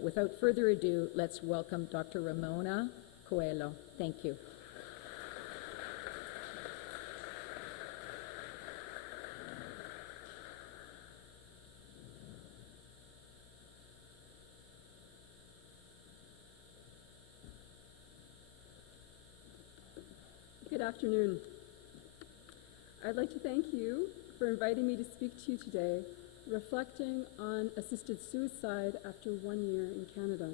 Without further ado, let's welcome Dr. Ramona Coelho. Thank you. Good afternoon. I'd like to thank you for inviting me to speak to you today, reflecting on assisted suicide after 1 year in Canada.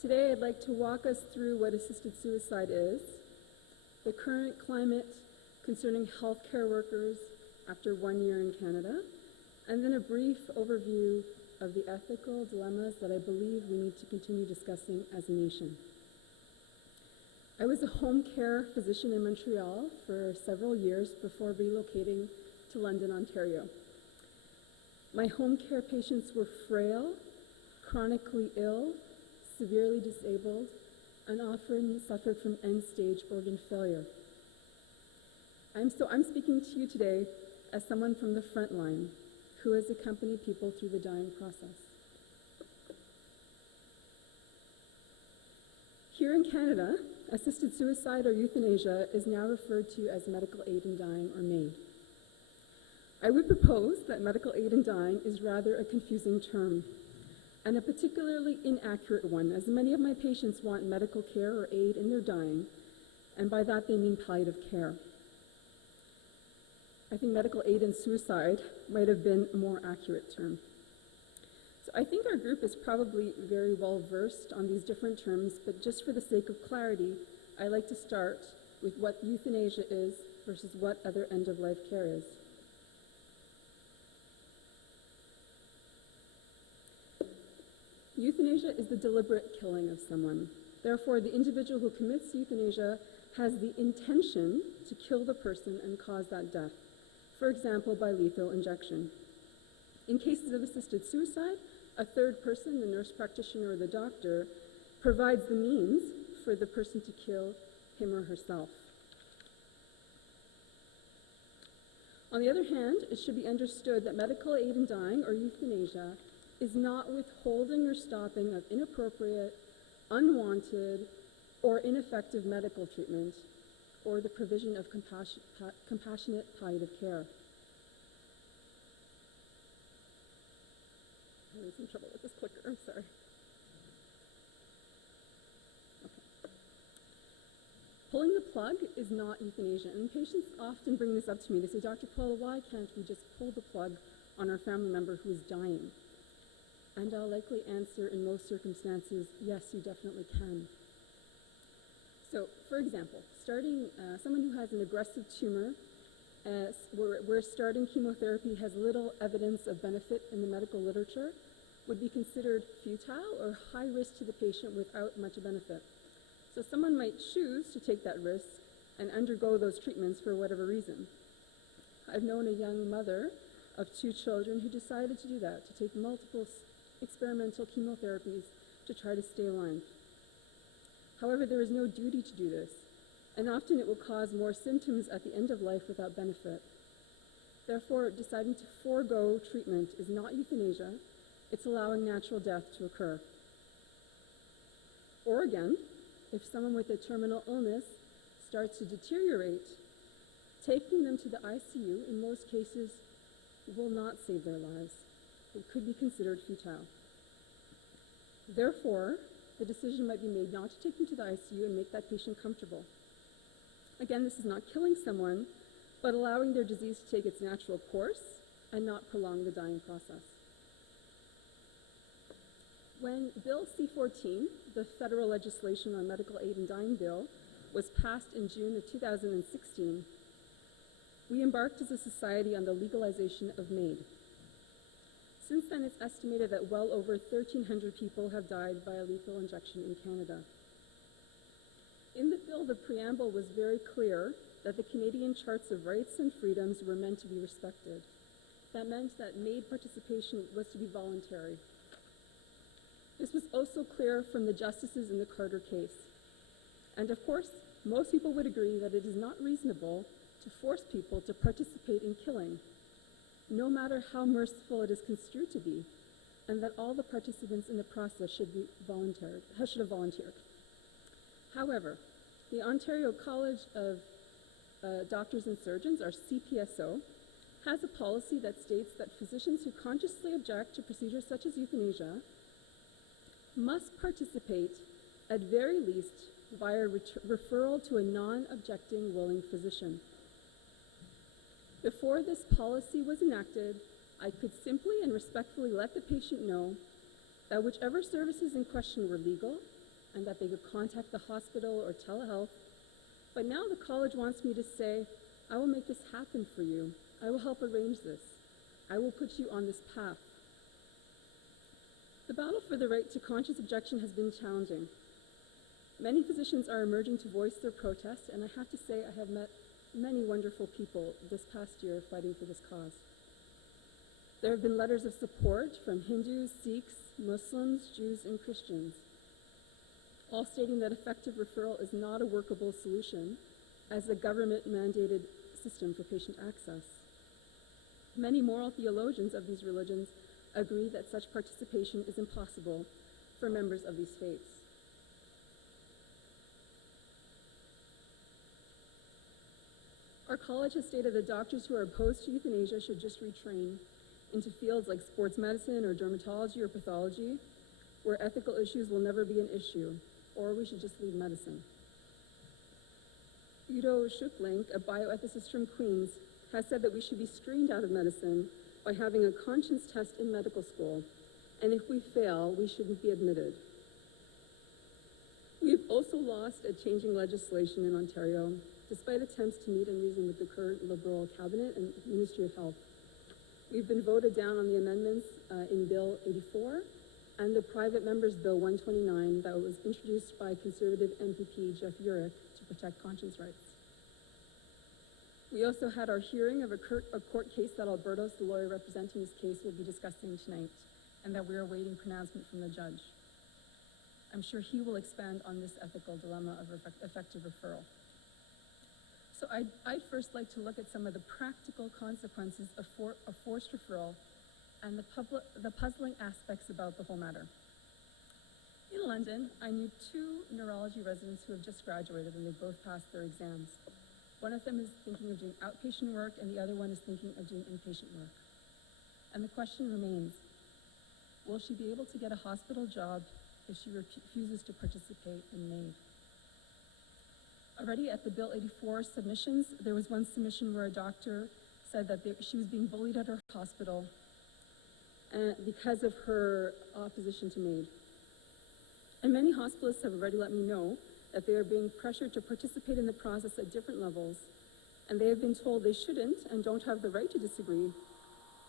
Today I'd like to walk us through what assisted suicide is, the current climate concerning healthcare workers after 1 year in Canada, and then a brief overview of the ethical dilemmas that I believe we need to continue discussing as a nation. I was a home care physician in Montreal for several years before relocating to London, Ontario. My home care patients were frail, chronically ill, severely disabled, and often suffered from end-stage organ failure. I'm speaking to you today as someone from the front line who has accompanied people through the dying process. Here in Canada, assisted suicide or euthanasia is now referred to as medical aid in dying, or MAiD. I would propose that medical aid in dying is rather a confusing term, and a particularly inaccurate one, as many of my patients want medical care or aid in their dying, and by that they mean palliative care. I think medical aid in suicide might have been a more accurate term. So I think our group is probably very well versed on these different terms, but just for the sake of clarity, I like to start with what euthanasia is versus what other end-of-life care is. Euthanasia is the deliberate killing of someone. Therefore, the individual who commits euthanasia has the intention to kill the person and cause that death, for example, by lethal injection. In cases of assisted suicide, a third person, the nurse practitioner or the doctor, provides the means for the person to kill him or herself. On the other hand, it should be understood that medical aid in dying, or euthanasia, is not withholding or stopping of inappropriate, unwanted, or ineffective medical treatment, or the provision of compassionate palliative care. I'm having some trouble with this clicker, I'm sorry. Okay. Pulling the plug is not euthanasia, and patients often bring this up to me. They say, Dr. Paula, why can't we just pull the plug on our family member who is dying? And I'll likely answer in most circumstances, yes, you definitely can. So, for example, someone who has an aggressive tumor, where starting chemotherapy has little evidence of benefit in the medical literature, would be considered futile or high risk to the patient without much benefit. So someone might choose to take that risk and undergo those treatments for whatever reason. I've known a young mother of 2 children who decided to do that, to take multiple experimental chemotherapies to try to stay alive. However, there is no duty to do this, and often it will cause more symptoms at the end of life without benefit. Therefore, deciding to forego treatment is not euthanasia, it's allowing natural death to occur. Or again, if someone with a terminal illness starts to deteriorate, taking them to the ICU in most cases will not save their lives. It could be considered futile. Therefore, the decision might be made not to take them to the ICU and make that patient comfortable. Again, this is not killing someone, but allowing their disease to take its natural course and not prolong the dying process. When Bill C-14, the federal legislation on medical aid in dying bill, was passed in June of 2016, we embarked as a society on the legalization of MAiD. Since then, it's estimated that well over 1,300 people have died by a lethal injection in Canada. In the bill, the preamble was very clear that the Canadian Charts of Rights and Freedoms were meant to be respected. That meant that MAiD participation was to be voluntary. This was also clear from the justices in the Carter case. And of course, most people would agree that it is not reasonable to force people to participate in killing, no matter how merciful it is construed to be, and that all the participants in the process should have volunteered. However, the Ontario College of Doctors and Surgeons, or CPSO, has a policy that states that physicians who consciously object to procedures such as euthanasia must participate at very least via referral to a non-objecting willing physician. Before this policy was enacted, I could simply and respectfully let the patient know that whichever services in question were legal and that they could contact the hospital or telehealth. But now the college wants me to say, I will make this happen for you. I will help arrange this. I will put you on this path. The battle for the right to conscious objection has been challenging. Many physicians are emerging to voice their protest, and I have to say I have met many wonderful people this past year fighting for this cause. There have been letters of support from Hindus, Sikhs, Muslims, Jews, and Christians, all stating that effective referral is not a workable solution as a government-mandated system for patient access. Many moral theologians of these religions agree that such participation is impossible for members of these faiths. Our college has stated that doctors who are opposed to euthanasia should just retrain into fields like sports medicine or dermatology or pathology, where ethical issues will never be an issue, or we should just leave medicine. Udo Schukling, a bioethicist from Queens, has said that we should be screened out of medicine by having a conscience test in medical school, and if we fail, we shouldn't be admitted. We've also lost a changing legislation in Ontario, despite attempts to meet and reason with the current Liberal Cabinet and Ministry of Health. We've been voted down on the amendments in Bill 84 and the Private Members Bill 129 that was introduced by Conservative MPP Jeff Urick to protect conscience rights. We also had our hearing of a court case that Alberto's, the lawyer representing this case, will be discussing tonight, and that we are awaiting pronouncement from the judge. I'm sure he will expand on this ethical dilemma of effective referral. So I'd first like to look at some of the practical consequences of forced referral and the puzzling aspects about the whole matter. In London, I knew two neurology residents who have just graduated, and they both passed their exams. One of them is thinking of doing outpatient work, and the other one is thinking of doing inpatient work. And the question remains, will she be able to get a hospital job if she refuses to participate in MAiD? Already at the Bill 84 submissions, there was one submission where a doctor said that she was being bullied at her hospital because of her opposition to MAiD. And many hospitalists have already let me know that they are being pressured to participate in the process at different levels, and they have been told they shouldn't and don't have the right to disagree,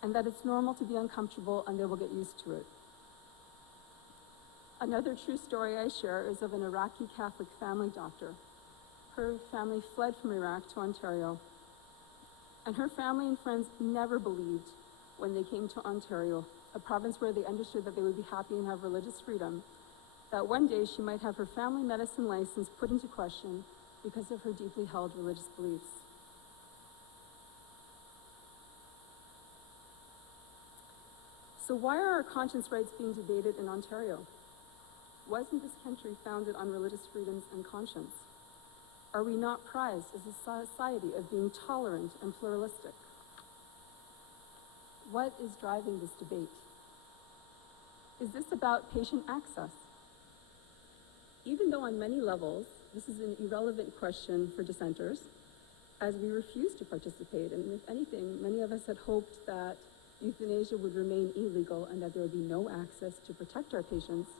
and that it's normal to be uncomfortable and they will get used to it. Another true story I share is of an Iraqi Catholic family doctor. Her family fled from Iraq to Ontario, and her family and friends never believed when they came to Ontario, a province where they understood that they would be happy and have religious freedom, that one day she might have her family medicine license put into question because of her deeply held religious beliefs. So why are our conscience rights being debated in Ontario? Wasn't this country founded on religious freedoms and conscience? Are we not prized as a society of being tolerant and pluralistic? What is driving this debate? Is this about patient access? Even though on many levels, this is an irrelevant question for dissenters, as we refuse to participate, and if anything, many of us had hoped that euthanasia would remain illegal and that there would be no access to protect our patients,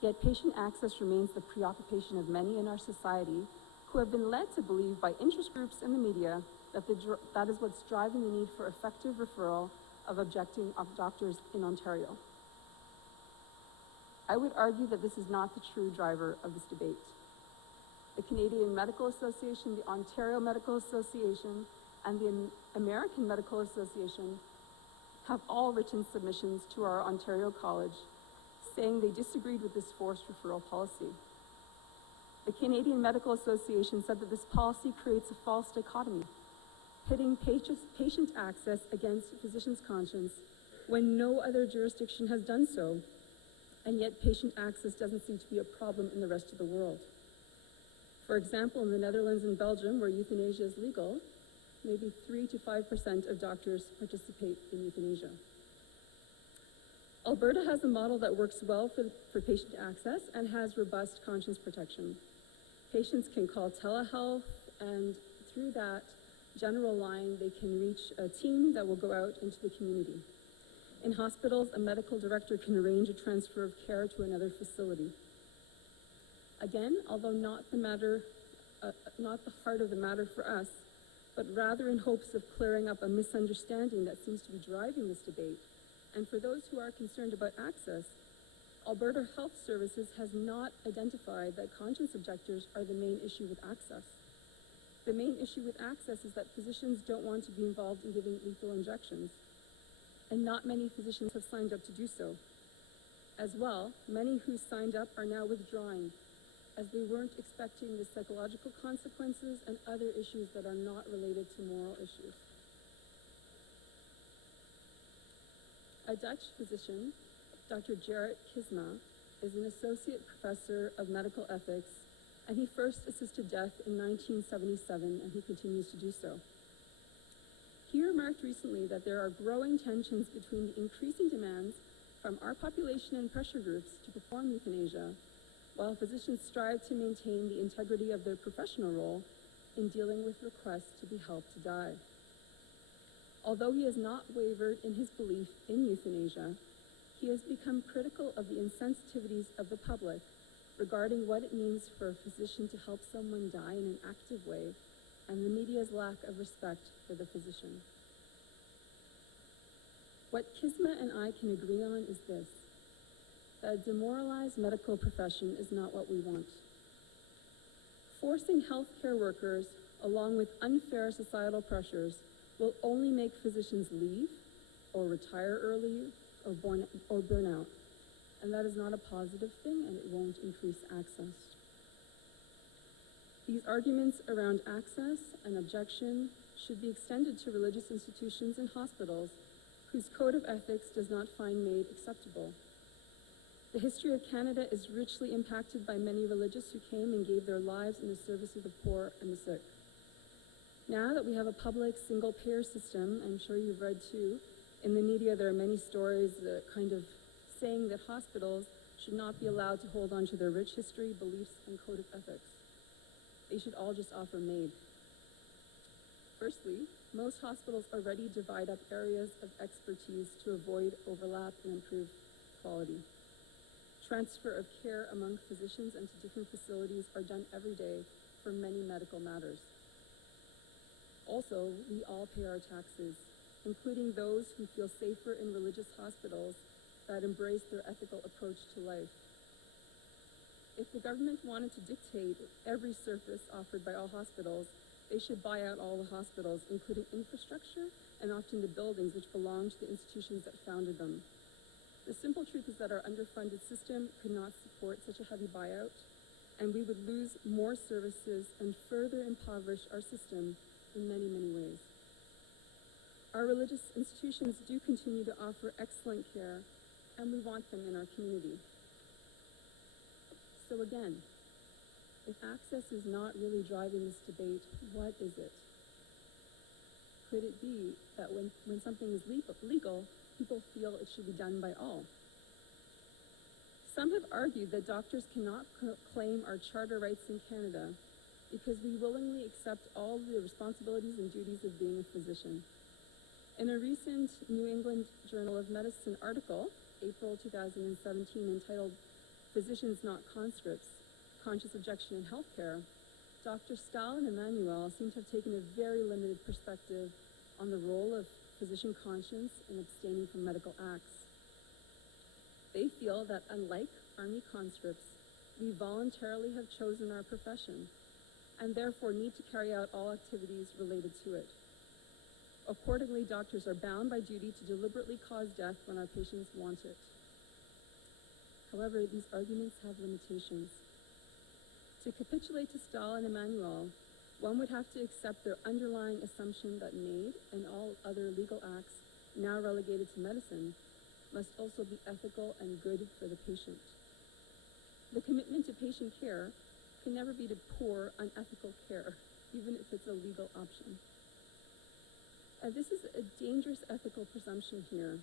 yet patient access remains the preoccupation of many in our society who have been led to believe by interest groups and the media that that is what's driving the need for effective referral of objecting doctors in Ontario. I would argue that this is not the true driver of this debate. The Canadian Medical Association, the Ontario Medical Association, and the American Medical Association have all written submissions to our Ontario College saying they disagreed with this forced referral policy. The Canadian Medical Association said that this policy creates a false dichotomy, pitting patient access against physicians' conscience when no other jurisdiction has done so, and yet patient access doesn't seem to be a problem in the rest of the world. For example, in the Netherlands and Belgium, where euthanasia is legal, maybe 3 to 5% of doctors participate in euthanasia. Alberta has a model that works well for patient access and has robust conscience protection. Patients can call telehealth, and through that general line, they can reach a team that will go out into the community. In hospitals, a medical director can arrange a transfer of care to another facility. Again, although not the heart of the matter for us, but rather in hopes of clearing up a misunderstanding that seems to be driving this debate, and for those who are concerned about access, Alberta Health Services has not identified that conscience objectors are the main issue with access. The main issue with access is that physicians don't want to be involved in giving lethal injections, and not many physicians have signed up to do so. As well, many who signed up are now withdrawing, as they weren't expecting the psychological consequences and other issues that are not related to moral issues. A Dutch physician, Dr. Gerrit Kisma, is an associate professor of medical ethics, and he first assisted death in 1977, and he continues to do so. He remarked recently that there are growing tensions between the increasing demands from our population and pressure groups to perform euthanasia, while physicians strive to maintain the integrity of their professional role in dealing with requests to be helped to die. Although he has not wavered in his belief in euthanasia, he has become critical of the insensitivities of the public regarding what it means for a physician to help someone die in an active way, and the media's lack of respect for the physician. What Kisma and I can agree on is this: that a demoralized medical profession is not what we want. Forcing healthcare workers, along with unfair societal pressures, will only make physicians leave, or retire early, or burn out. And that is not a positive thing, and it won't increase access. These arguments around access and objection should be extended to religious institutions and hospitals whose code of ethics does not find MAiD acceptable. The history of Canada is richly impacted by many religious who came and gave their lives in the service of the poor and the sick. Now that we have a public single-payer system, I'm sure you've read too, in the media there are many stories kind of saying that hospitals should not be allowed to hold on to their rich history, beliefs, and code of ethics. They should all just offer MAiD. Firstly, most hospitals already divide up areas of expertise to avoid overlap and improve quality. Transfer of care among physicians and to different facilities are done every day for many medical matters. Also, we all pay our taxes, including those who feel safer in religious hospitals that embrace their ethical approach to life. If the government wanted to dictate every service offered by all hospitals, they should buy out all the hospitals, including infrastructure and often the buildings which belong to the institutions that founded them. The simple truth is that our underfunded system could not support such a heavy buyout, and we would lose more services and further impoverish our system in many, many ways. Our religious institutions do continue to offer excellent care, and we want them in our community. So again, if access is not really driving this debate, what is it? Could it be that when something is legal, people feel it should be done by all? Some have argued that doctors cannot claim our charter rights in Canada because we willingly accept all the responsibilities and duties of being a physician. In a recent New England Journal of Medicine article, April 2017, entitled "Physicians Not Conscripts, Conscious Objection in Healthcare," Dr. Stahl and Emmanuel seem to have taken a very limited perspective on the role of physician conscience in abstaining from medical acts. They feel that unlike Army conscripts, we voluntarily have chosen our profession and therefore need to carry out all activities related to it. Accordingly, doctors are bound by duty to deliberately cause death when our patients want it. However, these arguments have limitations. To capitulate to Stahl and Emmanuel, one would have to accept their underlying assumption that MAiD and all other legal acts now relegated to medicine, must also be ethical and good for the patient. The commitment to patient care can never be to poor, unethical care, even if it's a legal option. This is a dangerous ethical presumption here,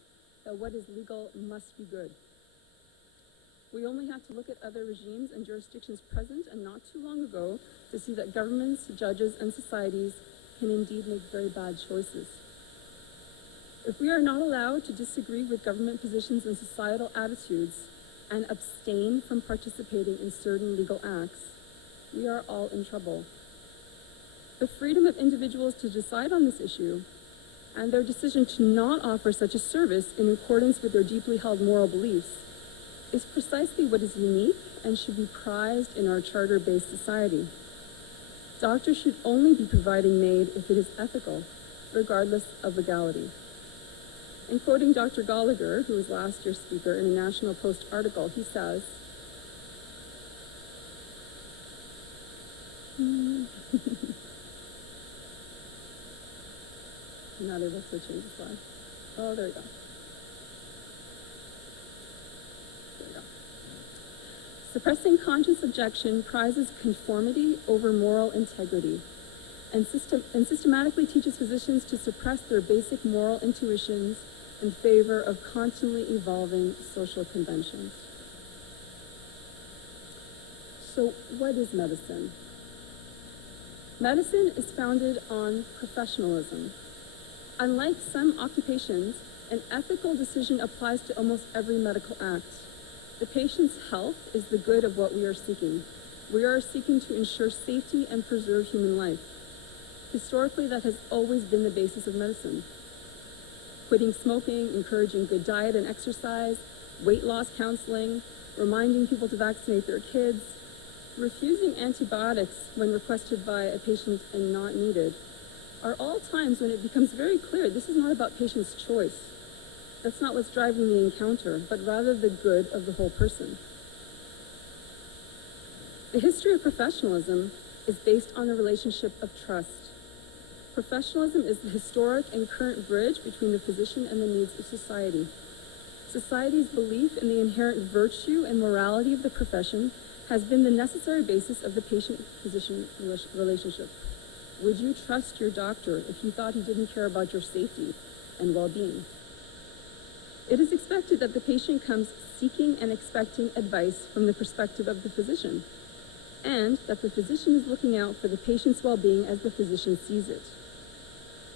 that what is legal must be good. We only have to look at other regimes and jurisdictions present and not too long ago to see that governments, judges, and societies can indeed make very bad choices. If we are not allowed to disagree with government positions and societal attitudes and abstain from participating in certain legal acts, we are all in trouble. The freedom of individuals to decide on this issue and their decision to not offer such a service in accordance with their deeply held moral beliefs is precisely what is unique and should be prized in our charter-based society. Doctors should only be providing MAiD if it is ethical, regardless of legality. In quoting Dr. Gallagher, who was last year's speaker, in a National Post article, he says, I'm not able to change the slide. Oh, there we go. There we go. Suppressing conscious objection prizes conformity over moral integrity and systematically teaches physicians to suppress their basic moral intuitions in favor of constantly evolving social conventions. So what is medicine? Medicine is founded on professionalism. Unlike some occupations, an ethical decision applies to almost every medical act. The patient's health is the good of what we are seeking. We are seeking to ensure safety and preserve human life. Historically, that has always been the basis of medicine. Quitting smoking, encouraging good diet and exercise, weight loss counseling, reminding people to vaccinate their kids, refusing antibiotics when requested by a patient and not needed, are all times when it becomes very clear this is not about patient's choice. That's not what's driving the encounter, but rather the good of the whole person. The history of professionalism is based on the relationship of trust. Professionalism is the historic and current bridge between the physician and the needs of society. Society's belief in the inherent virtue and morality of the profession has been the necessary basis of the patient-physician relationship. Would you trust your doctor if you thought he didn't care about your safety and well-being? It is expected that the patient comes seeking and expecting advice from the perspective of the physician, and that the physician is looking out for the patient's well-being as the physician sees it.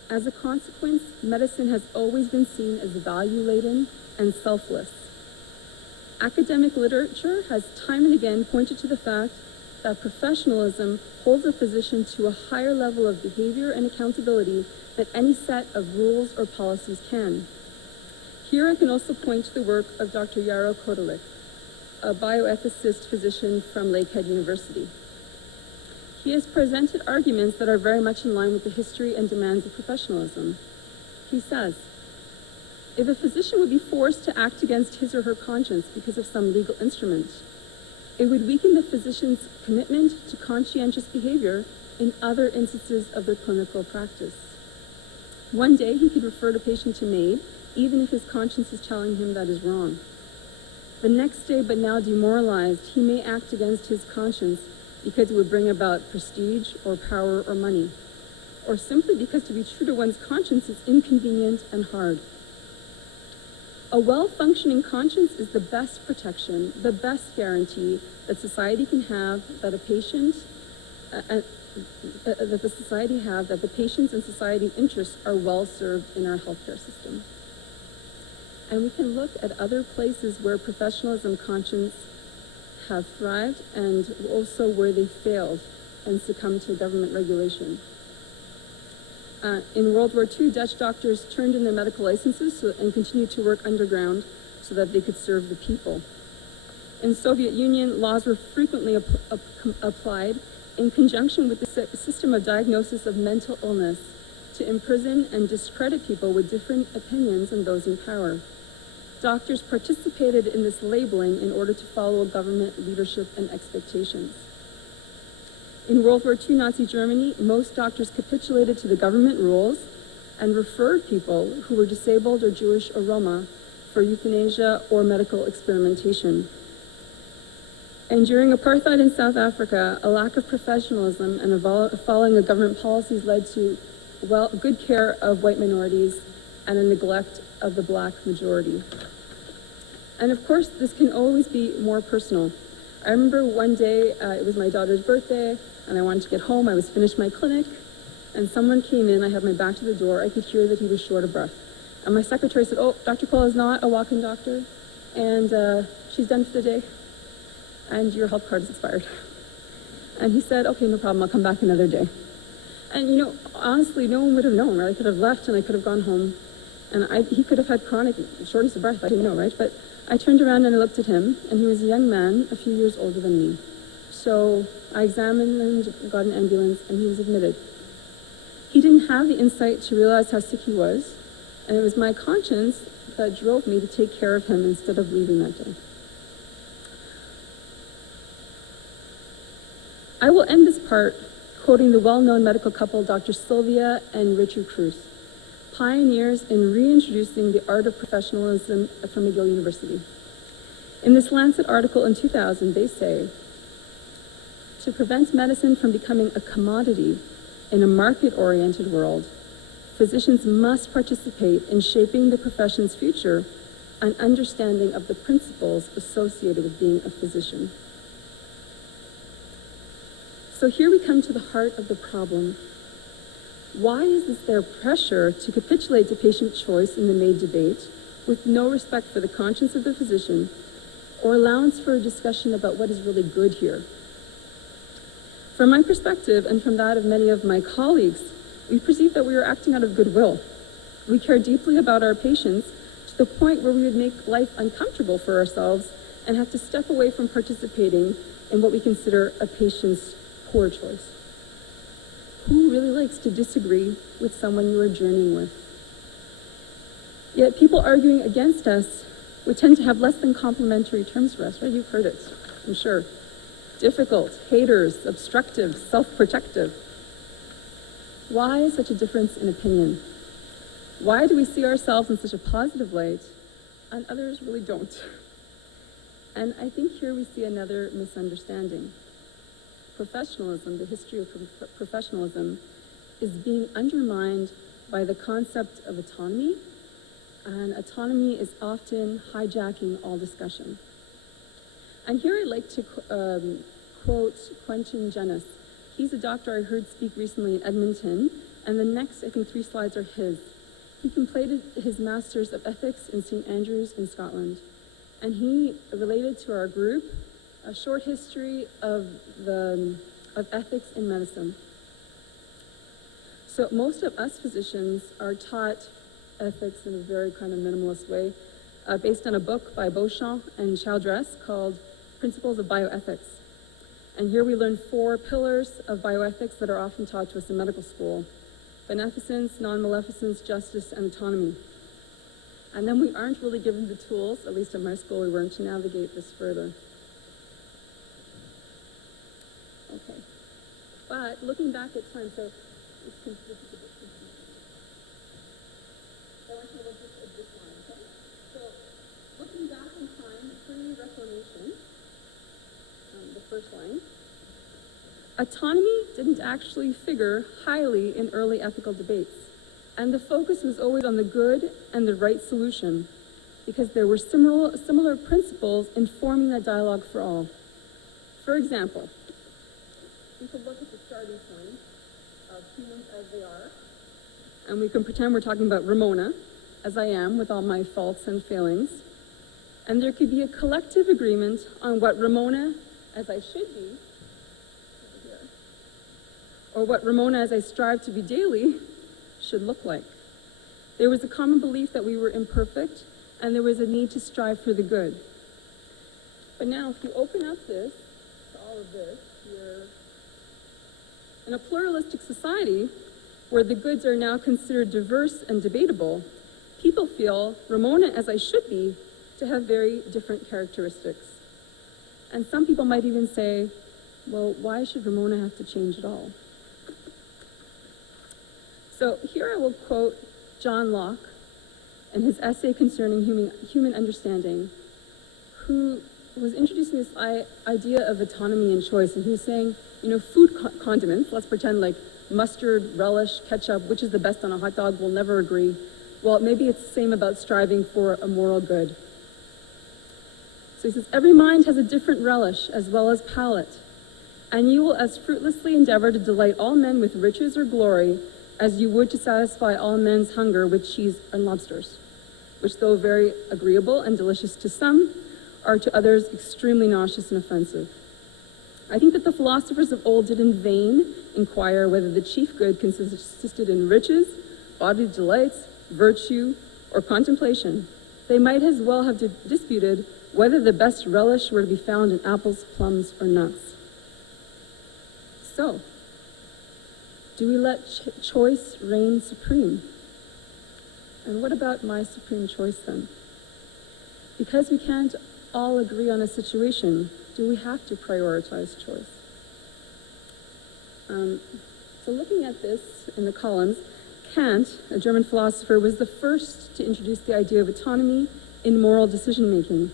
As a consequence, medicine has always been seen as value-laden and selfless. Academic literature has time and again pointed to the fact that professionalism holds a physician to a higher level of behavior and accountability than any set of rules or policies can. Here I can also point to the work of Dr. Yarrow Kotelik, a bioethicist physician from Lakehead University. He has presented arguments that are very much in line with the history and demands of professionalism. He says, if a physician would be forced to act against his or her conscience because of some legal instrument, it would weaken the physician's commitment to conscientious behavior in other instances of their clinical practice. One day he could refer the patient to MAiD, even if his conscience is telling him that is wrong. The next day, but now demoralized, he may act against his conscience because it would bring about prestige or power or money, or simply because to be true to one's conscience is inconvenient and hard. A well-functioning conscience is the best protection, the best guarantee that society can have that the patients and society interests are well served in our healthcare system. And we can look at other places where professionalism conscience have thrived and also where they failed and succumbed to government regulation. In World War II, Dutch doctors turned in their medical licenses and continued to work underground so that they could serve the people. In the Soviet Union, laws were frequently applied in conjunction with the system of diagnosis of mental illness to imprison and discredit people with different opinions than those in power. Doctors participated in this labeling in order to follow government leadership and expectations. In World War II Nazi Germany, most doctors capitulated to the government rules and referred people who were disabled or Jewish or Roma for euthanasia or medical experimentation. And during apartheid in South Africa, a lack of professionalism and a following of government policies led to good care of white minorities and a neglect of the black majority. And of course, this can always be more personal. I remember one day, it was my daughter's birthday, and I wanted to get home. I was finished my clinic, and someone came in. I had my back to the door. I could hear that he was short of breath. And my secretary said, "Oh, Dr. Coelho is not a walk-in doctor, and she's done for the day, and your health card is expired." And he said, "Okay, no problem. I'll come back another day." And you know, honestly, no one would have known, right? I could have left and I could have gone home, and he could have had chronic shortness of breath. I didn't know, right? But I turned around and I looked at him, and he was a young man, a few years older than me. So I examined him, got an ambulance, and he was admitted. He didn't have the insight to realize how sick he was, and it was my conscience that drove me to take care of him instead of leaving that day. I will end this part quoting the well-known medical couple Dr. Sylvia and Richard Cruz, pioneers in reintroducing the art of professionalism from McGill University. In this Lancet article in 2000, they say, "To prevent medicine from becoming a commodity in a market-oriented world, physicians must participate in shaping the profession's future and understanding of the principles associated with being a physician." So here we come to the heart of the problem. Why is there pressure to capitulate to patient choice in the MAiD debate with no respect for the conscience of the physician or allowance for a discussion about what is really good here? From my perspective and from that of many of my colleagues, we perceive that we are acting out of goodwill. We care deeply about our patients to the point where we would make life uncomfortable for ourselves and have to step away from participating in what we consider a patient's poor choice. Who really likes to disagree with someone you are journeying with? Yet people arguing against us would tend to have less than complimentary terms for us, right? You've heard it, I'm sure. Difficult, haters, obstructive, self-protective. Why such a difference in opinion? Why do we see ourselves in such a positive light and others really don't? And I think here we see another misunderstanding. Professionalism, the history of professionalism, is being undermined by the concept of autonomy, and autonomy is often hijacking all discussion. And here I'd like to quote Quentin Jennis. He's a doctor I heard speak recently in Edmonton, and the next, I think, 3 slides are his. He completed his Master's of Ethics in St. Andrews in Scotland, and he related to our group a short history of ethics in medicine. So most of us physicians are taught ethics in a very kind of minimalist way, based on a book by Beauchamp and Childress called Principles of Bioethics. And here we learn 4 pillars of bioethics that are often taught to us in medical school: beneficence, non-maleficence, justice, and autonomy. And then we aren't really given the tools, at least at my school we weren't, to navigate this further. Okay. But looking back at time, so this is a bit confusing. I want you to look at this line, okay? So looking back in time, pre-Reformation, the first line, autonomy didn't actually figure highly in early ethical debates. And the focus was always on the good and the right solution, because there were similar principles informing that dialogue for all. For example, we could look at the starting point of humans as they are, and we can pretend we're talking about Ramona, as I am, with all my faults and failings. And there could be a collective agreement on what Ramona, as I should be, or what Ramona, as I strive to be daily, should look like. There was a common belief that we were imperfect, and there was a need to strive for the good. But now, if you open up this, to all of this, you're in a pluralistic society where the goods are now considered diverse and debatable. People feel Ramona, as I should be, to have very different characteristics. And some people might even say, well, why should Ramona have to change at all? So here I will quote John Locke, in his essay concerning human understanding, who was introducing this idea of autonomy and choice. And he was saying, food condiments, let's pretend like mustard, relish, ketchup, which is the best on a hot dog, we'll never agree. Well, maybe it's the same about striving for a moral good. So he says, every mind has a different relish as well as palate, and you will as fruitlessly endeavor to delight all men with riches or glory as you would to satisfy all men's hunger with cheese and lobsters, which, though very agreeable and delicious to some, are to others extremely nauseous and offensive. I think that the philosophers of old did in vain inquire whether the chief good consisted in riches, bodily delights, virtue, or contemplation. They might as well have disputed whether the best relish were to be found in apples, plums, or nuts. So, do we let choice reign supreme? And what about my supreme choice then? Because we can't all agree on a situation, do we have to prioritize choice? So looking at this in the columns, Kant, a German philosopher, was the first to introduce the idea of autonomy in moral decision-making.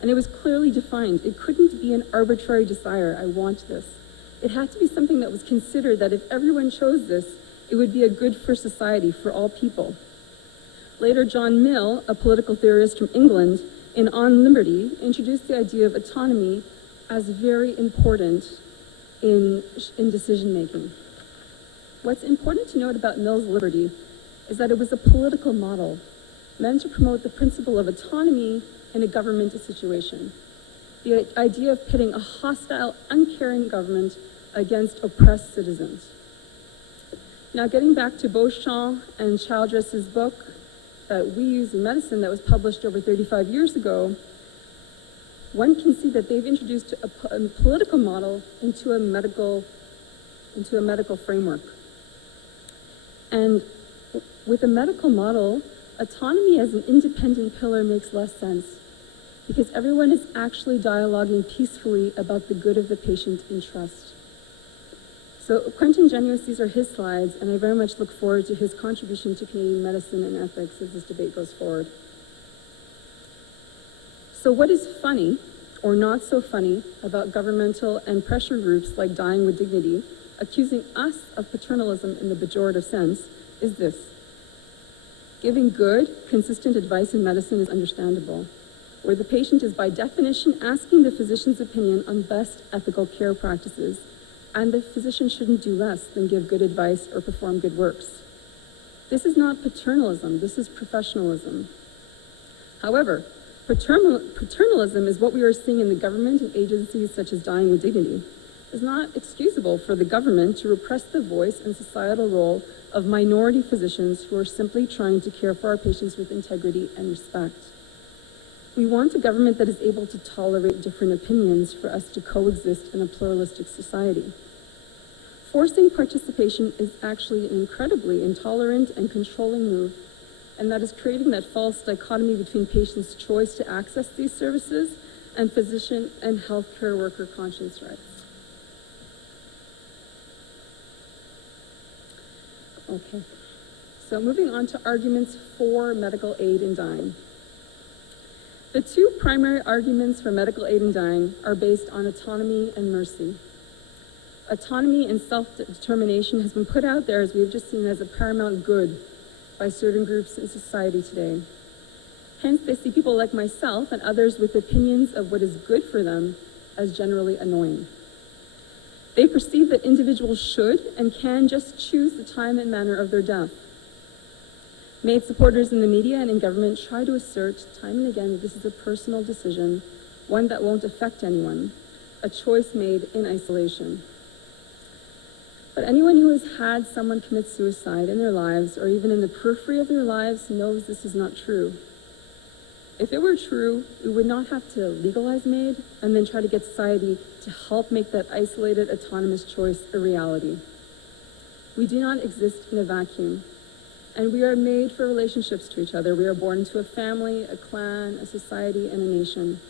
And it was clearly defined. It couldn't be an arbitrary desire, I want this. It had to be something that was considered that if everyone chose this, it would be a good for society, for all people. Later, John Mill, a political theorist from England, in On Liberty, introduced the idea of autonomy as very important in decision-making. What's important to note about Mill's liberty is that it was a political model meant to promote the principle of autonomy in a government situation. The idea of pitting a hostile, uncaring government against oppressed citizens. Now, getting back to Beauchamp and Childress's book that we use in medicine that was published over 35 years ago, one can see that they've introduced a political model into a medical framework. And with a medical model, autonomy as an independent pillar makes less sense because everyone is actually dialoguing peacefully about the good of the patient in trust. So Quentin Genuis, these are his slides, and I very much look forward to his contribution to Canadian medicine and ethics as this debate goes forward. So what is funny, or not so funny, about governmental and pressure groups like Dying with Dignity accusing us of paternalism in the pejorative sense is this. Giving good, consistent advice in medicine is understandable, where the patient is by definition asking the physician's opinion on best ethical care practices, and the physician shouldn't do less than give good advice or perform good works. This is not paternalism, this is professionalism. However, paternalism is what we are seeing in the government and agencies such as Dying with Dignity. It's not excusable for the government to repress the voice and societal role of minority physicians who are simply trying to care for our patients with integrity and respect. We want a government that is able to tolerate different opinions for us to coexist in a pluralistic society. Forcing participation is actually an incredibly intolerant and controlling move, and that is creating that false dichotomy between patients' choice to access these services and physician and healthcare worker conscience rights. Okay, so moving on to arguments for medical aid in dying. The two primary arguments for medical aid in dying are based on autonomy and mercy. Autonomy and self-determination has been put out there, as we've just seen, as a paramount good by certain groups in society today. Hence, they see people like myself and others with opinions of what is good for them as generally annoying. They perceive that individuals should and can just choose the time and manner of their death. MAiD supporters in the media and in government try to assert time and again that this is a personal decision, one that won't affect anyone, a choice made in isolation. But anyone who has had someone commit suicide in their lives, or even in the periphery of their lives, knows this is not true. If it were true, we would not have to legalize MAiD and then try to get society to help make that isolated, autonomous choice a reality. We do not exist in a vacuum, and we are made for relationships to each other. We are born into a family, a clan, a society, and a nation.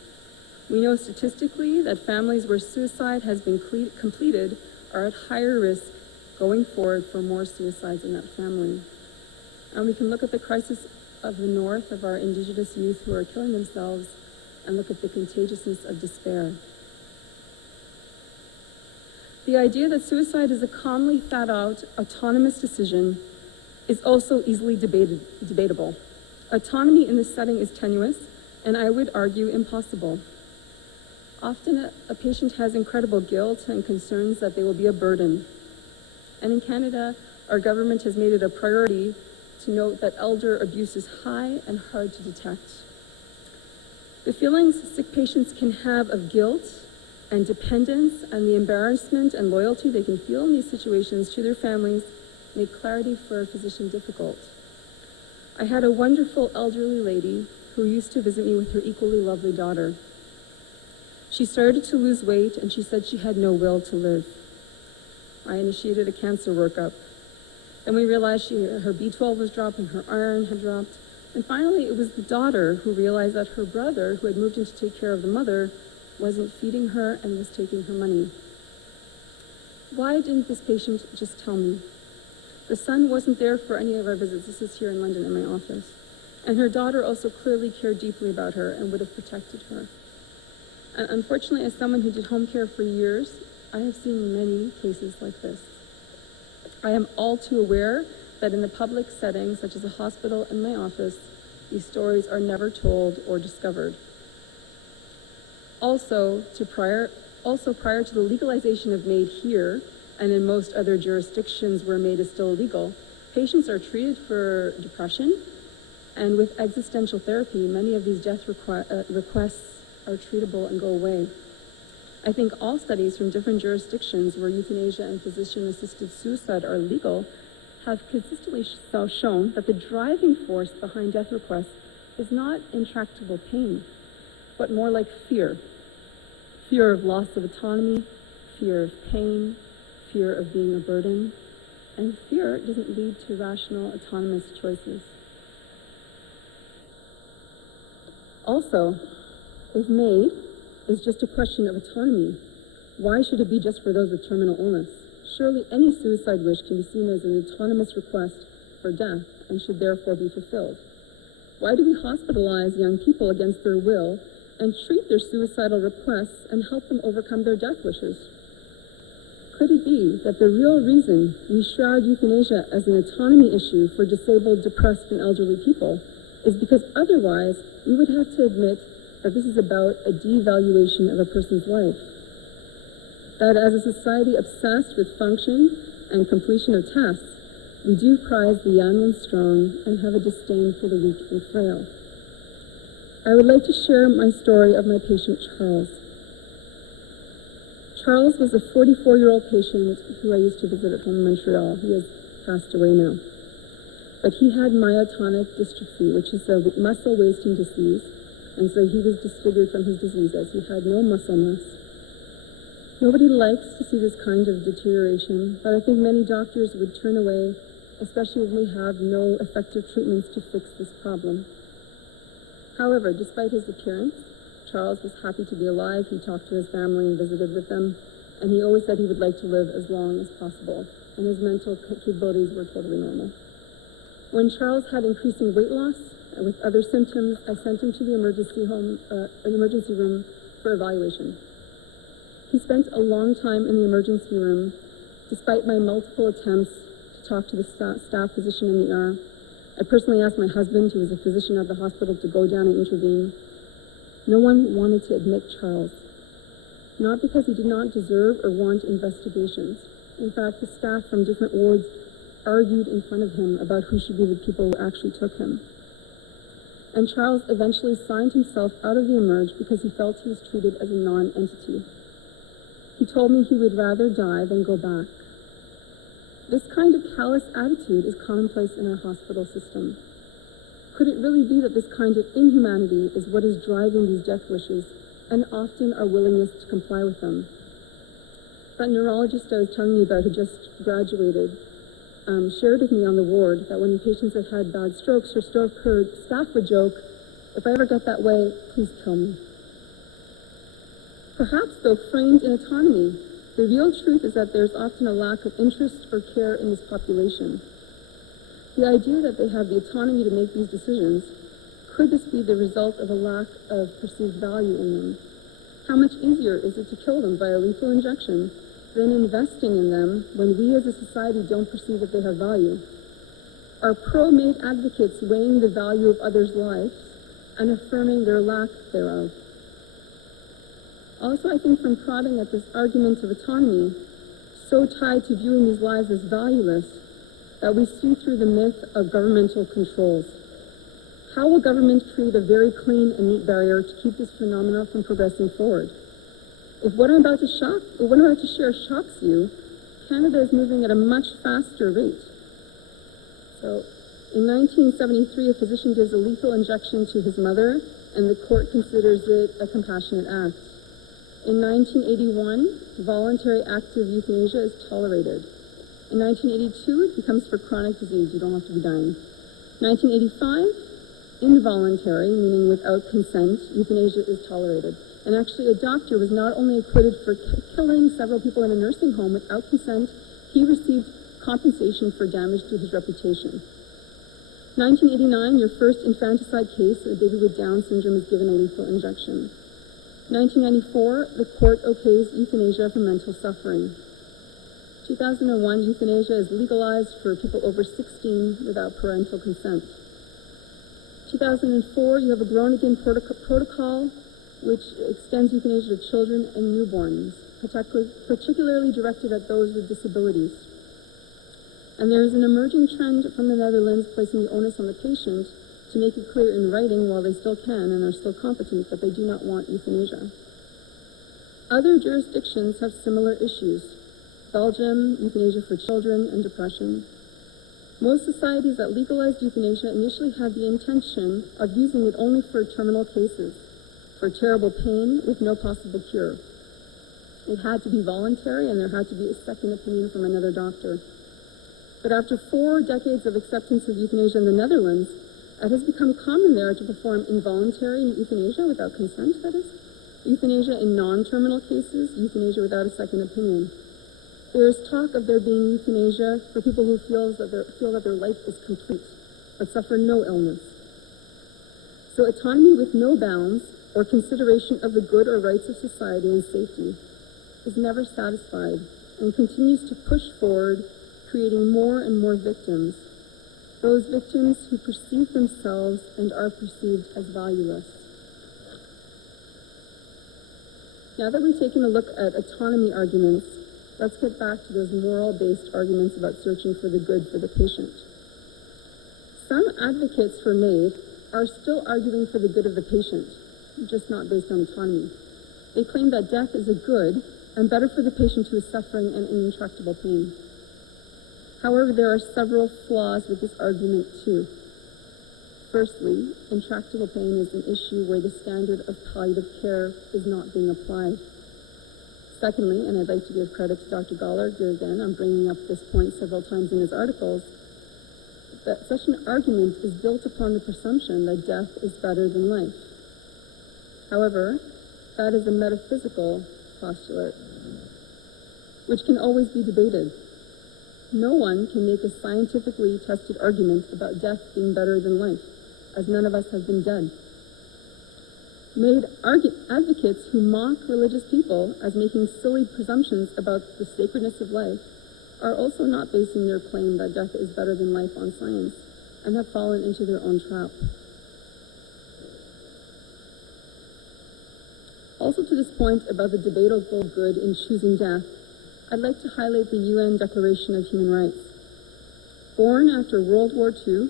We know statistically that families where suicide has been completed are at higher risk going forward for more suicides in that family. And we can look at the crisis of the north of our Indigenous youth who are killing themselves and look at the contagiousness of despair. The idea that suicide is a calmly thought out, autonomous decision is also easily debatable. Autonomy in this setting is tenuous, and I would argue impossible. Often a patient has incredible guilt and concerns that they will be a burden. And in Canada, our government has made it a priority to note that elder abuse is high and hard to detect. The feelings sick patients can have of guilt and dependence and the embarrassment and loyalty they can feel in these situations to their families make clarity for a physician difficult. I had a wonderful elderly lady who used to visit me with her equally lovely daughter. She started to lose weight and she said she had no will to live. I initiated a cancer workup. Then we realized her B12 was dropping, her iron had dropped. And finally, it was the daughter who realized that her brother, who had moved in to take care of the mother, wasn't feeding her and was taking her money. Why didn't this patient just tell me? The son wasn't there for any of our visits. This is here in London in my office. And her daughter also clearly cared deeply about her and would have protected her. And unfortunately, as someone who did home care for years, I have seen many cases like this. I am all too aware that in the public setting, such as a hospital and my office, these stories are never told or discovered. Also prior to the legalization of MAiD here, and in most other jurisdictions where MAiD is still illegal, patients are treated for depression, and with existential therapy, many of these death requests are treatable and go away. I think all studies from different jurisdictions where euthanasia and physician-assisted suicide are legal have consistently shown that the driving force behind death requests is not intractable pain, but more like fear. Fear of loss of autonomy, fear of pain, fear of being a burden, and fear doesn't lead to rational, autonomous choices. Also, if MAiD is just a question of autonomy, why should it be just for those with terminal illness? Surely any suicide wish can be seen as an autonomous request for death and should therefore be fulfilled. Why do we hospitalize young people against their will and treat their suicidal requests and help them overcome their death wishes? Could it be that the real reason we shroud euthanasia as an autonomy issue for disabled, depressed, and elderly people is because otherwise we would have to admit that this is about a devaluation of a person's life? That as a society obsessed with function and completion of tasks, we do prize the young and strong and have a disdain for the weak and frail. I would like to share my story of my patient, Charles. Charles was a 44-year-old patient who I used to visit at home in Montreal. He has passed away now. But he had myotonic dystrophy, which is a muscle wasting disease, and so he was disfigured from his disease as he had no muscle mass. Nobody likes to see this kind of deterioration, but I think many doctors would turn away, especially when we have no effective treatments to fix this problem. However, despite his appearance, Charles was happy to be alive. He talked to his family and visited with them, and he always said he would like to live as long as possible, and his mental capabilities were totally normal. When Charles had increasing weight loss and with other symptoms, I sent him to the emergency room for evaluation. He spent a long time in the emergency room, despite my multiple attempts to talk to the staff physician in the ER. I personally asked my husband, who was a physician at the hospital, to go down and intervene. No one wanted to admit Charles, not because he did not deserve or want investigations. In fact, the staff from different wards argued in front of him about who should be the people who actually took him. And Charles eventually signed himself out of the emerge because he felt he was treated as a non-entity. He told me he would rather die than go back. This kind of callous attitude is commonplace in our hospital system. Could it really be that this kind of inhumanity is what is driving these death wishes, and often our willingness to comply with them? That neurologist I was telling you about who just graduated shared with me on the ward that when patients have had bad strokes, her staff would joke, "If I ever get that way, please kill me." Perhaps, though framed in autonomy, the real truth is that there's often a lack of interest or care in this population. The idea that they have the autonomy to make these decisions, could this be the result of a lack of perceived value in them? How much easier is it to kill them via lethal injection than investing in them when we as a society don't perceive that they have value? Are pro-MAiD advocates weighing the value of others' lives and affirming their lack thereof? Also, I think from prodding at this argument of autonomy, so tied to viewing these lives as valueless, that we see through the myth of governmental controls. How will government create a very clean and neat barrier to keep this phenomenon from progressing forward? If what I'm about to share shocks you, Canada is moving at a much faster rate. So, in 1973, a physician gives a lethal injection to his mother, and the court considers it a compassionate act. In 1981, voluntary active euthanasia is tolerated. In 1982, it becomes for chronic disease. You don't have to be dying. 1985, involuntary, meaning without consent, euthanasia is tolerated. And actually, a doctor was not only acquitted for killing several people in a nursing home without consent, he received compensation for damage to his reputation. 1989, your first infanticide case, a baby with Down syndrome is given a lethal injection. 1994, the court okays euthanasia for mental suffering. 2001, euthanasia is legalized for people over 16 without parental consent. 2004, you have a grown-again protocol which extends euthanasia to children and newborns, particularly directed at those with disabilities. And there is an emerging trend from the Netherlands placing the onus on the patient to make it clear in writing while they still can and are still competent that they do not want euthanasia. Other jurisdictions have similar issues. Belgium, euthanasia for children and depression. Most societies that legalized euthanasia initially had the intention of using it only for terminal cases, for terrible pain with no possible cure. It had to be voluntary and there had to be a second opinion from another doctor. But after 4 decades of acceptance of euthanasia in the Netherlands, it has become common there to perform involuntary euthanasia without consent, that is, euthanasia in non-terminal cases, euthanasia without a second opinion. There is talk of there being euthanasia for people who feel that their life is complete, but suffer no illness. So autonomy with no bounds or consideration of the good or rights of society and safety is never satisfied and continues to push forward, creating more and more victims, those victims who perceive themselves and are perceived as valueless. Now that we've taken a look at autonomy arguments, let's get back to those moral-based arguments about searching for the good for the patient. Some advocates for MAiD are still arguing for the good of the patient, just not based on autonomy. They claim that death is a good and better for the patient who is suffering and in intractable pain. However, there are several flaws with this argument too. Firstly, intractable pain is an issue where the standard of palliative care is not being applied. Secondly, and I'd like to give credit to Dr. Gollard here again, I'm bringing up this point several times in his articles, that such an argument is built upon the presumption that death is better than life. However, that is a metaphysical postulate, which can always be debated. No one can make a scientifically tested argument about death being better than life, as none of us have been dead. MAiD advocates who mock religious people as making silly presumptions about the sacredness of life are also not basing their claim that death is better than life on science and have fallen into their own trap. Also to this point about the debatable good in choosing death, I'd like to highlight the UN Declaration of Human Rights. Born after World War II,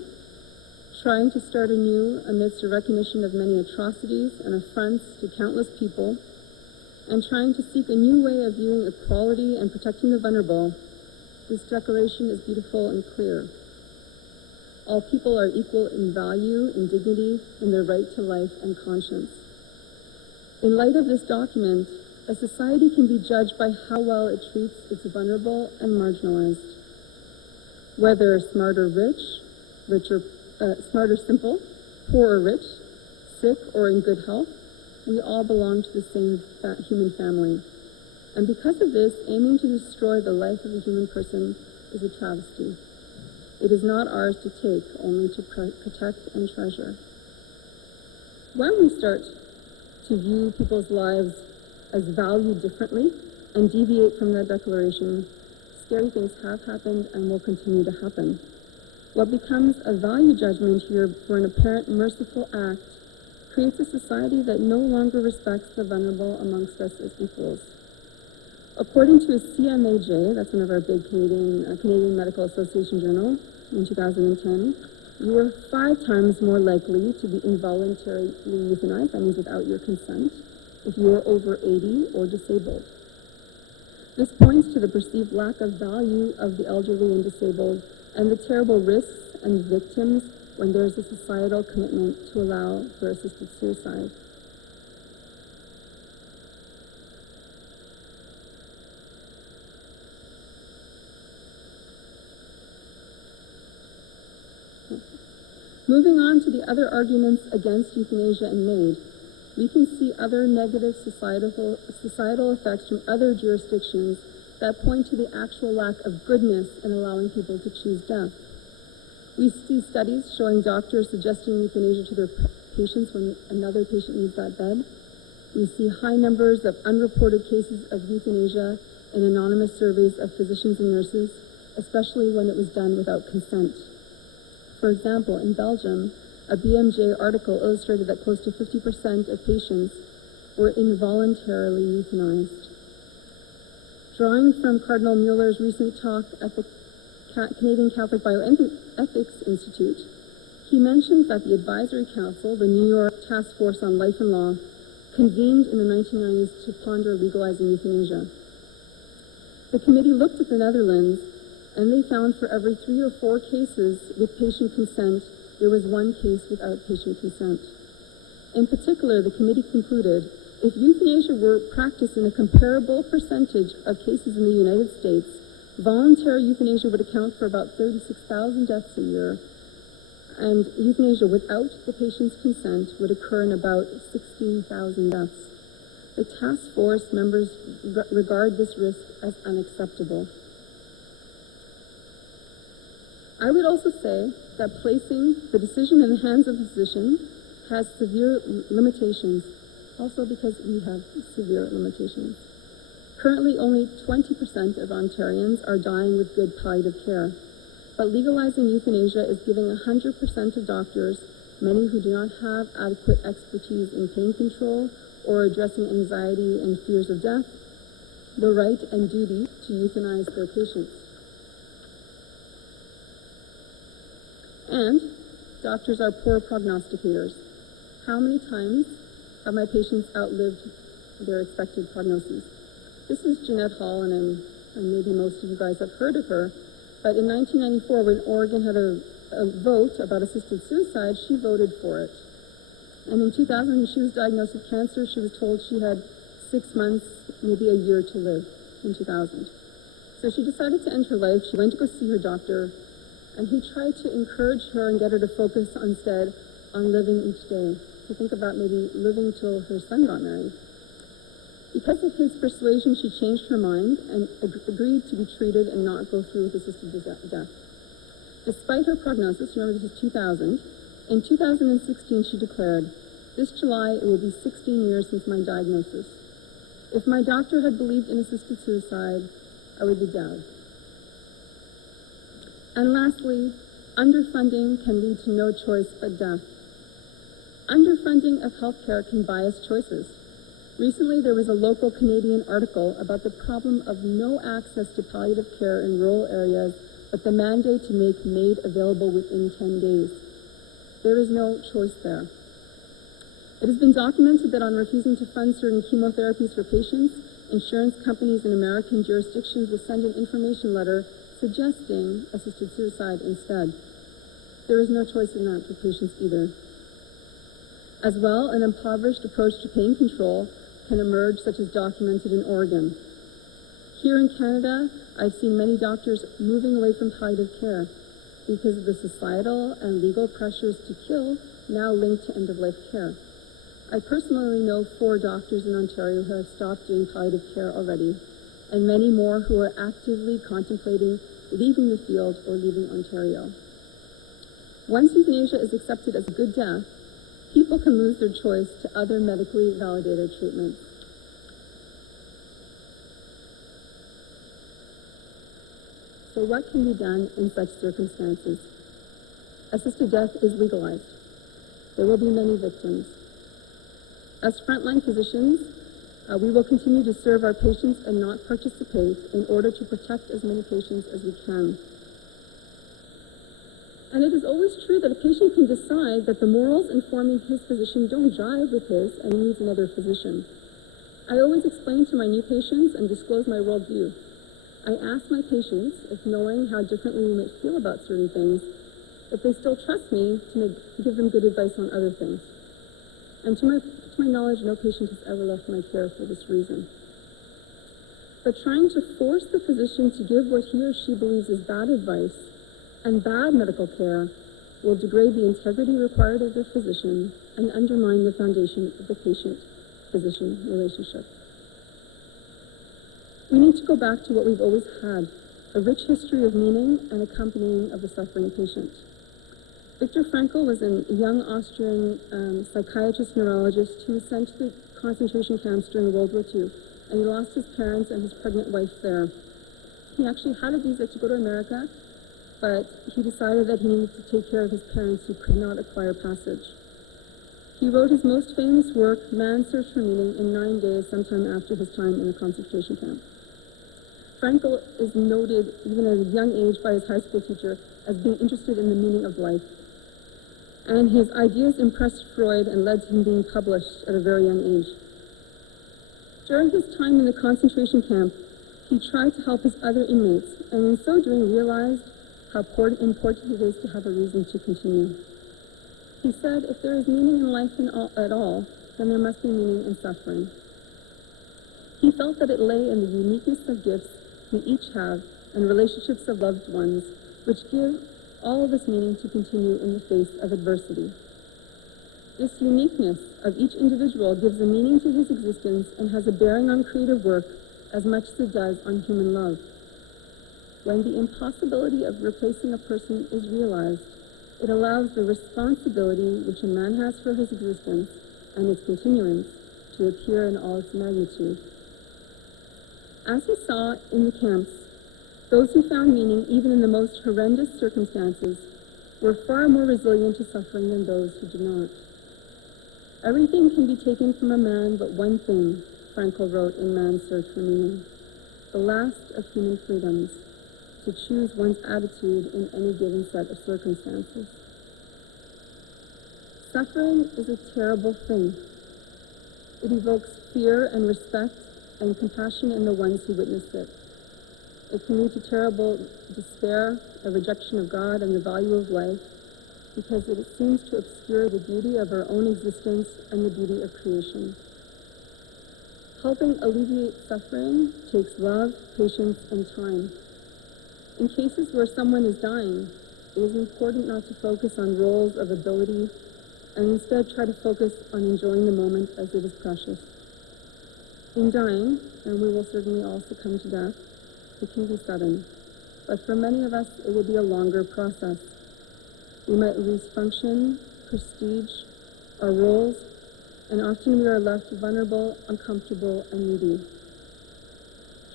trying to start anew amidst a recognition of many atrocities and affronts to countless people, and trying to seek a new way of viewing equality and protecting the vulnerable, this declaration is beautiful and clear. All people are equal in value, in dignity, in their right to life and conscience. In light of this document, a society can be judged by how well it treats its vulnerable and marginalized. Whether smart or rich, smart or simple, poor or rich, sick or in good health, we all belong to the same human family. And because of this, aiming to destroy the life of a human person is a travesty. It is not ours to take, only to protect and treasure. When we start to view people's lives as valued differently and deviate from that declaration, scary things have happened and will continue to happen. What becomes a value judgment here for an apparent merciful act creates a society that no longer respects the vulnerable amongst us as equals. According to a MAiD, that's one of our big Canadian Medical Association journal in 2010, you are 5 times more likely to be involuntarily euthanized, that means without your consent, if you are over 80 or disabled. This points to the perceived lack of value of the elderly and disabled and the terrible risks and victims when there is a societal commitment to allow for assisted suicide. Moving on to the other arguments against euthanasia and MAiD, we can see other negative societal effects from other jurisdictions that point to the actual lack of goodness in allowing people to choose death. We see studies showing doctors suggesting euthanasia to their patients when another patient needs that bed. We see high numbers of unreported cases of euthanasia in anonymous surveys of physicians and nurses, especially when it was done without consent. For example, in Belgium, a BMJ article illustrated that close to 50% of patients were involuntarily euthanized. Drawing from Cardinal Mueller's recent talk at the Canadian Catholic Bioethics Institute, he mentions that the Advisory Council, the New York Task Force on Life and Law, convened in the 1990s to ponder legalizing euthanasia. The committee looked at the Netherlands, and they found for every 3 or 4 cases with patient consent, there was 1 case without patient consent. In particular, the committee concluded, if euthanasia were practiced in a comparable percentage of cases in the United States, voluntary euthanasia would account for about 36,000 deaths a year, and euthanasia without the patient's consent would occur in about 16,000 deaths. The task force members regard this risk as unacceptable. I would also say that placing the decision in the hands of the physician has severe limitations, also because we have severe limitations. Currently, only 20% of Ontarians are dying with good palliative care, but legalizing euthanasia is giving 100% of doctors, many who do not have adequate expertise in pain control or addressing anxiety and fears of death, the right and duty to euthanize their patients. And doctors are poor prognosticators. How many times have my patients outlived their expected prognosis? This is Jeanette Hall, and maybe most of you guys have heard of her, but in 1994, when Oregon had a vote about assisted suicide, she voted for it. And in 2000, when she was diagnosed with cancer, she was told she had 6 months, maybe a year to live in 2000. So she decided to end her life. She went to go see her doctor, and he tried to encourage her and get her to focus instead on living each day, to think about maybe living till her son got married. Because of his persuasion, she changed her mind and agreed to be treated and not go through with assisted death. Despite her prognosis, remember this is 2000, in 2016 she declared, "This July it will be 16 years since my diagnosis. If my doctor had believed in assisted suicide, I would be dead." And lastly, underfunding can lead to no choice but death. Underfunding of healthcare can bias choices. Recently, there was a local Canadian article about the problem of no access to palliative care in rural areas, but the mandate to make MAiD available within 10 days. There is no choice there. It has been documented that on refusing to fund certain chemotherapies for patients, insurance companies in American jurisdictions will send an information letter suggesting assisted suicide instead. There is no choice in that for patients either. As well, an impoverished approach to pain control can emerge, such as documented in Oregon. Here in Canada, I've seen many doctors moving away from palliative care because of the societal and legal pressures to kill now linked to end-of-life care. I personally know 4 doctors in Ontario who have stopped doing palliative care already, and many more who are actively contemplating leaving the field or leaving Ontario. Once euthanasia is accepted as a good death, people can lose their choice to other medically validated treatments. So what can be done in such circumstances? Assisted death is legalized. There will be many victims. As frontline physicians, we will continue to serve our patients and not participate in order to protect as many patients as we can. And it is always true that a patient can decide that the morals informing his physician don't jive with his and he needs another physician. I always explain to my new patients and disclose my worldview. I ask my patients, if knowing how differently we might feel about certain things, if they still trust me to give them good advice on other things. And to my knowledge, no patient has ever left my care for this reason. But trying to force the physician to give what he or she believes is bad advice and bad medical care will degrade the integrity required of the physician and undermine the foundation of the patient-physician relationship. We need to go back to what we've always had, a rich history of meaning and accompanying of the suffering patient. Viktor Frankl was a young Austrian psychiatrist neurologist who was sent to the concentration camps during World War II, and he lost his parents and his pregnant wife there. He actually had a visa to go to America, but he decided that he needed to take care of his parents who could not acquire passage. He wrote his most famous work, Man's Search for Meaning, in 9 days, sometime after his time in the concentration camp. Frankl is noted, even at a young age, by his high school teacher as being interested in the meaning of life. And his ideas impressed Freud and led to him being published at a very young age. During his time in the concentration camp, he tried to help his other inmates, and in so doing realized how important it is to have a reason to continue. He said, if there is meaning in life at all, then there must be meaning in suffering. He felt that it lay in the uniqueness of gifts we each have and relationships of loved ones, which give all of this meaning to continue in the face of adversity. This uniqueness of each individual gives a meaning to his existence and has a bearing on creative work as much as it does on human love. When the impossibility of replacing a person is realized, it allows the responsibility which a man has for his existence and its continuance to appear in all its magnitude. As he saw in the camps, those who found meaning even in the most horrendous circumstances were far more resilient to suffering than those who did not. Everything can be taken from a man but one thing, Frankl wrote in Man's Search for Meaning, the last of human freedoms, to choose one's attitude in any given set of circumstances. Suffering is a terrible thing. It evokes fear and respect and compassion in the ones who witness it. It can lead to terrible despair, a rejection of God and the value of life, because it seems to obscure the beauty of our own existence and the beauty of creation. Helping alleviate suffering takes love, patience, and time. In cases where someone is dying, it is important not to focus on roles of ability and instead try to focus on enjoying the moment as it is precious. In dying, and we will certainly all succumb to death, it can be sudden, but for many of us it will be a longer process. We might lose function, prestige, our roles, and often we are left vulnerable, uncomfortable, and needy.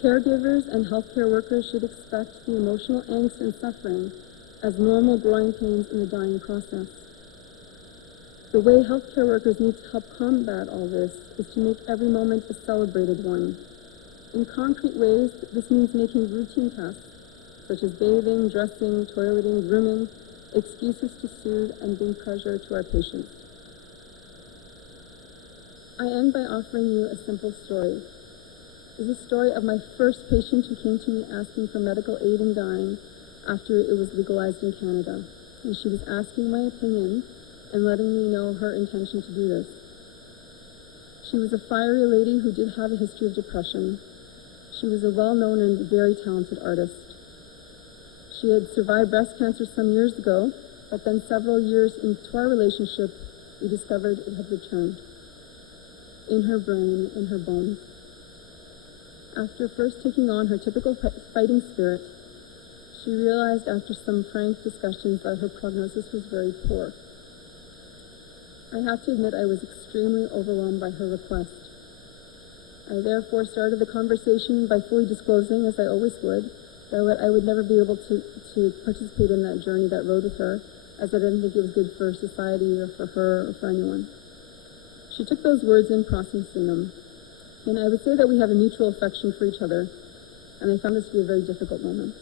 Caregivers and healthcare workers should expect the emotional angst and suffering as normal growing pains in the dying process. The way healthcare workers need to help combat all this is to make every moment a celebrated one. In concrete ways, this means making routine tasks, such as bathing, dressing, toileting, grooming, excuses to soothe and bring pleasure to our patients. I end by offering you a simple story. It's the story of my first patient who came to me asking for medical aid in dying after it was legalized in Canada. And she was asking my opinion and letting me know her intention to do this. She was a fiery lady who did have a history of depression. She was a well-known and very talented artist. She had survived breast cancer some years ago, but then several years into our relationship, we discovered it had returned. In her brain, in her bones. After first taking on her typical fighting spirit, She realized after some frank discussions that her prognosis was very poor. I have to admit I was extremely overwhelmed by her request. I therefore started the conversation by fully disclosing, as I always would, that I would never be able to participate in that journey, that road with her, as I didn't think it was good for society or for her or for anyone. She took those words in, processing them, and I would say that we have a mutual affection for each other, and I found this to be a very difficult moment.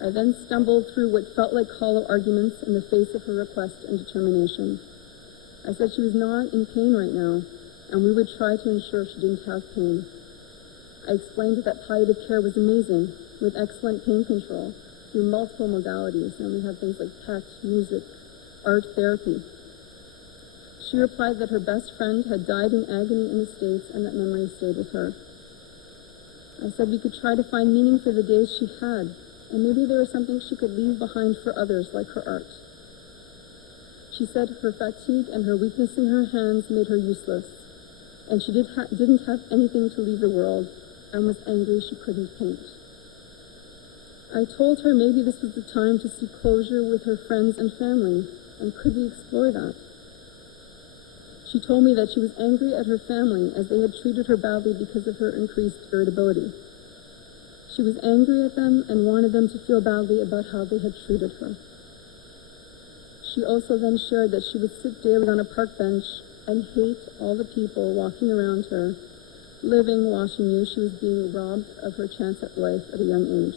I then stumbled through what felt like hollow arguments in the face of her request and determination. I said she was not in pain right now, and we would try to ensure she didn't have pain. I explained that palliative care was amazing, with excellent pain control through multiple modalities, and we had things like PET, music, art therapy. She replied that her best friend had died in agony in the States and that memory stayed with her. I said we could try to find meaning for the days she had, and maybe there was something she could leave behind for others, like her art. She said her fatigue and her weakness in her hands made her useless, and she didn't have anything to leave the world, and was angry she couldn't paint. I told her maybe this was the time to seek closure with her friends and family, and could we explore that? She told me that she was angry at her family as they had treated her badly because of her increased irritability. She was angry at them and wanted them to feel badly about how they had treated her. She also then shared that she would sit daily on a park bench and hate all the people walking around her, living while she knew she was being robbed of her chance at life at a young age.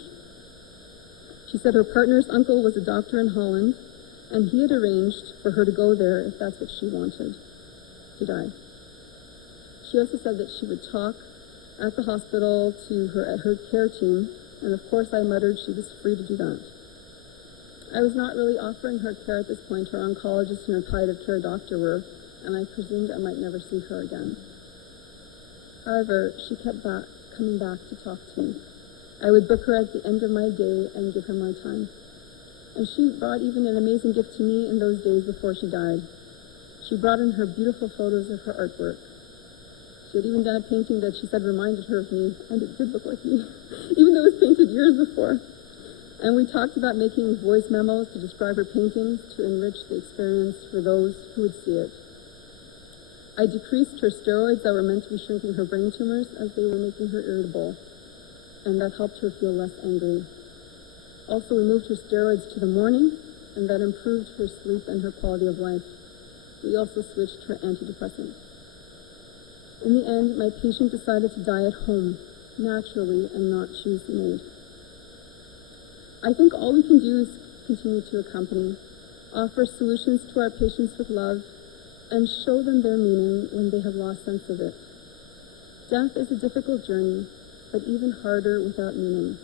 She said her partner's uncle was a doctor in Holland, and he had arranged for her to go there if that's what she wanted, to die. She also said that she would talk at the hospital to her care team, and of course I muttered she was free to do that. I was not really offering her care at this point. Her oncologist and her palliative care doctor were, and I presumed I might never see her again. However, she kept coming back to talk to me. I would book her at the end of my day and give her my time. And she brought even an amazing gift to me in those days before she died. She brought in her beautiful photos of her artwork. She had even done a painting that she said reminded her of me, and it did look like me, even though it was painted years before. And we talked about making voice memos to describe her paintings to enrich the experience for those who would see it. I decreased her steroids that were meant to be shrinking her brain tumors as they were making her irritable, and that helped her feel less angry. Also, we moved her steroids to the morning, and that improved her sleep and her quality of life. We also switched her antidepressant. In the end, my patient decided to die at home, naturally, and not choose MAiD. I think all we can do is continue to accompany, offer solutions to our patients with love, and show them their meaning when they have lost sense of it. Death is a difficult journey, but even harder without meaning.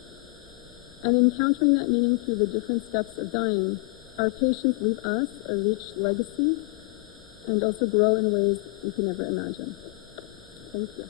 And encountering that meaning through the different steps of dying, our patients leave us a rich legacy and also grow in ways we can never imagine. Thank you.